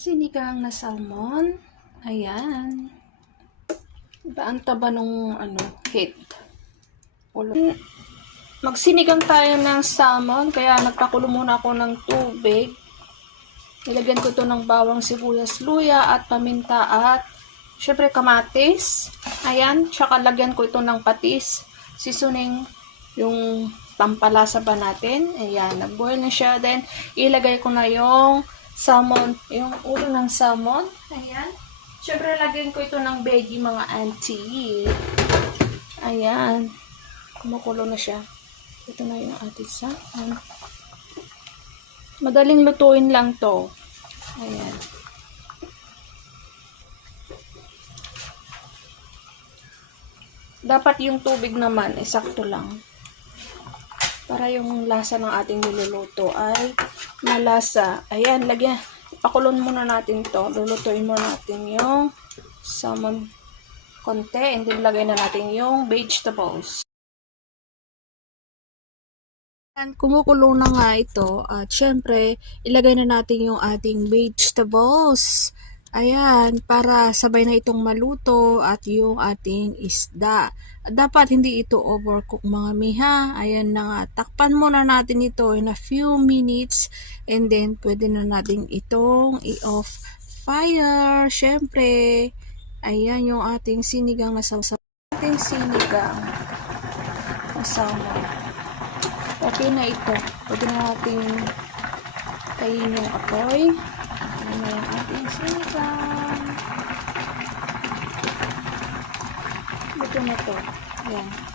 Sinigang na salmon. Ayan. Diba ang taba nung head. Magsinigang tayo ng salmon, kaya nagpakulo muna ako ng tubig. Nilagyan ko ito ng bawang, sibuyas, luya at paminta at syempre kamatis. Ayan, tsaka lagyan ko ito ng patis. Seasoning yung pampalasa ba natin. Ayan, nag-boil na siya. Then, ilagay ko na yung salmon, yung ulo ng salmon. Ayan. Syempre, lagyan ko ito ng veggie mga auntie. Ayan. Kumukulo na siya. Ito na yung ating salmon. Madaling lutuin lang to. Ayan. Dapat yung tubig naman, sakto lang. Para yung lasa ng ating niluluto ay malasa. Ayan, lagyan. Pakulon muna natin to. Lulutuin muna natin yung salmon konti. And then lagay na natin yung vegetables. And kumukulo na nga ito. At syempre, ilagay na natin yung ating vegetables. Ayan, para sabay na itong maluto at yung ating isda. Dapat hindi ito overcook mga miha. Ayan na nga. Takpan muna natin ito in a few minutes. And then, pwede na natin itong i-off fire. Syempre, ayan yung ating sinigang na sausaw. Ating sinigang na salmon. Okay na ito. Pwede na natin tayin yung apoy. Ayan na yung ating sinigang. Ito na ito. Ayan.